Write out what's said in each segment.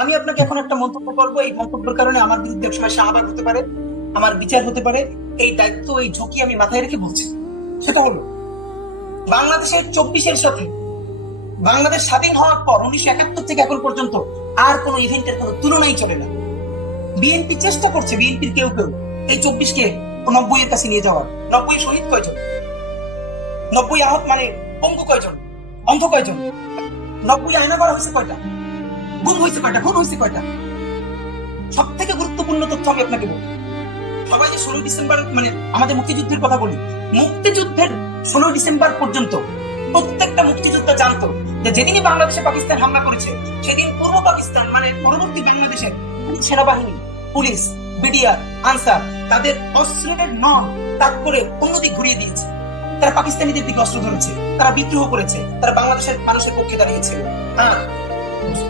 আমি আপনাকে এখন একটা মন্তব্য করবো, এই মন্তব্যের কারণে আমার বিরুদ্ধে একসময় শাহবাগ হতে পারে, আমার বিচার হতে পারে। এই দায়িত্ব, এই ঝুঁকি আমি মাথায় রেখে বলছি। সেটা হলো, বাংলাদেশের 24-এর সাথে বাংলাদেশ স্বাধীন হওয়ার পর 1971 থেকে এখন পর্যন্ত আর কোন ইভেন্টের কোনো তুলনাই চলে না। বিএনপি চেষ্টা করছে, বিএনপির কেউ কেউ এই 24-কে 90 এর কাছে নিয়ে যাওয়ার। 90 শহীদ কয়জন? 90 আহত মানে পঙ্গু কয়জন? অন্ধ কয়জন? 90 আয়না করা হয়েছে কয়টা? গুম হয়েছে কয়টা? খুন হয়েছে কয়টা? সব থেকে গুরুত্বপূর্ণ তথ্য আমি আপনাকে বলি। সবাই যে 16 ডিসেম্বর মানে আমাদের মুক্তিযুদ্ধের কথা বলি, মুক্তিযুদ্ধের 16 ডিসেম্বর পর্যন্ত প্রত্যেকটা মুক্তিযোদ্ধা জানতো যে যেদিনই বাংলাদেশে পাকিস্তান হামলা করেছে, সেদিন পূর্ব পাকিস্তান মানে পরবর্তী বাংলাদেশের সেনাবাহিনী, পুলিশ, বিডিআর, আনসার তাদের অস্ত্রের নল তাক করে অন্যদিক ঘুরিয়ে দিয়েছে। তারা পাকিস্তানিদের দিকে অস্ত্র ধরেছে, তারা বিদ্রোহ করেছে, তারা বাংলাদেশের মানুষের পক্ষে দাঁড়িয়েছিল। হ্যাঁ,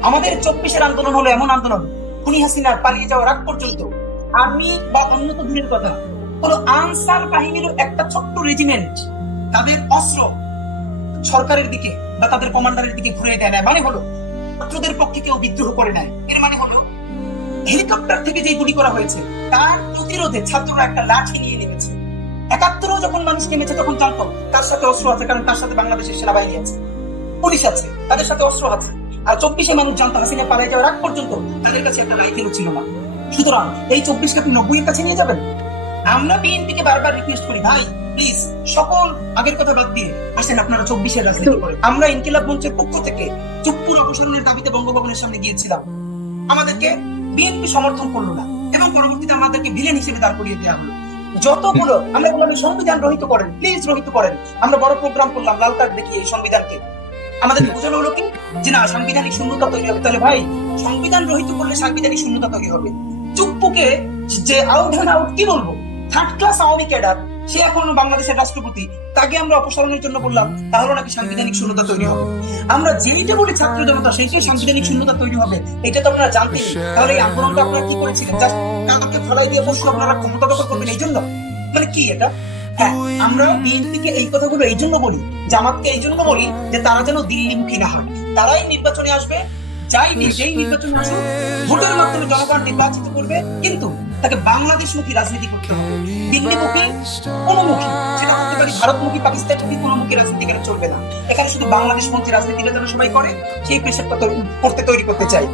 আমাদের 24-এর আন্দোলন হলো এমন আন্দোলন, খুনি হাসিনার পালিয়ে যাওয়ার আগ পর্যন্ত আর্মি বা অন্য তো দূরের কথা, কোনো আনসার বাহিনীর একটা ছোট্ট রেজিমেন্ট তাদের অস্ত্র সরকারের দিকে বা তাদের কমান্ডারের দিকে ঘুরে দেয় না। মানে হলো ছাত্রদের পক্ষে কেউ বিদ্রোহ করে নেয়। এর মানে হলো হেলিকপ্টার থেকে যে গুলি করা হয়েছে তার প্রতিরোধে ছাত্ররা একটা লাঠি নিয়ে নেমেছে। 71-ও যখন মানুষ নেমেছে তখন জানতো তার সাথে অস্ত্র আছে, কারণ তার সাথে বাংলাদেশের সেনাবাহিনী আছে, পুলিশ আছে, তাদের সাথে অস্ত্র আছে। আর 24-এ মানুষ জানতো হাসিনা পালিয়ে যাওয়ার আগ পর্যন্ত তাদের কাছে একটা রাইফেলও ছিল না। সুতরাং এই 24-কে আপনি 90-এর কাছে নিয়ে যাবেন? আমরা বিএনপি কে বারবার রিকোয়েস্ট করি, ভাই প্লিজ সকল আগের কথা বাদ দিয়ে আসেন আপনারা 24-এর রাজনীতি করেন। আমরা ইনকিলাব মঞ্চের পক্ষ থেকে চুপ্পুর অপসারণের দাবিতে বঙ্গভবনের সামনে গিয়েছিলাম। আমাদেরকে বিএনপি সমর্থন করলো না এবং পরবর্তীতে আমাদেরকে ভিলেন হিসেবে দাঁড় করিয়ে দেওয়া হলো। যতগুলো আমরা বললাম সংবিধান রহিত করেন, প্লিজ রহিত করেন। আমরা বড় প্রোগ্রাম করলাম, লাল কার্ড দেখিয়ে এই সংবিধানকে। আমাদের বোঝানো হলো কি যে না, সাংবিধানিক শূন্যতা তৈরি হবে। তাহলে ভাই, সংবিধান রহিত করলে সাংবিধানিক শূন্যতা তৈরি হবে। চুপ্পুকে যে আউট অ্যান্ড আউট কি বলবো, থার্ড ক্লাস আওয়ামী ক্যাডার, সে এখনো বাংলাদেশের রাষ্ট্রপতি, তাকে আমরা অপসারণের জন্য বললাম, তাহলে নাকি সাংবিধানিক শূন্যতা তৈরি হবে। আমরা যেইটা বলি ছাত্র জনতা সেইটাই সাংবিধানিক শূন্যতা তৈরি হবে, এটা তো আপনারা জানতেন। তাহলে এই আন্দোলনটা আপনারা কি করেছিলেন? জাস্ট কাউকে ফেলাই দিয়ে বসে আপনারা ক্ষমতা দখল করবেন এই জন্য? মানে কি এটা? হ্যাঁ, আমরা বিএনপিকে এই কথাগুলো এই জন্য বলি, জামাতকে এই জন্য বলি যে তারা যেন দিল্লিমুখী না হয়। তারাই নির্বাচনে আসবে, যেই নির্বাচনে আসুক, ভোটের মাধ্যমে জনগণ নির্বাচিত করবে, কিন্তু তাকে বাংলাদেশমুখী রাজনীতি করতে হবে। দিল্লিমুখী কোনমুখী, সেটা হতে পারে ভারতমুখী, পাকিস্তানমুখী কোনমুখী রাজনীতি এখানে চলবে না। এখানে শুধু বাংলাদেশমুখী রাজনীতিটা যেন সবাই করে, সেই প্রেশারটা করতে তৈরি করতে চাই।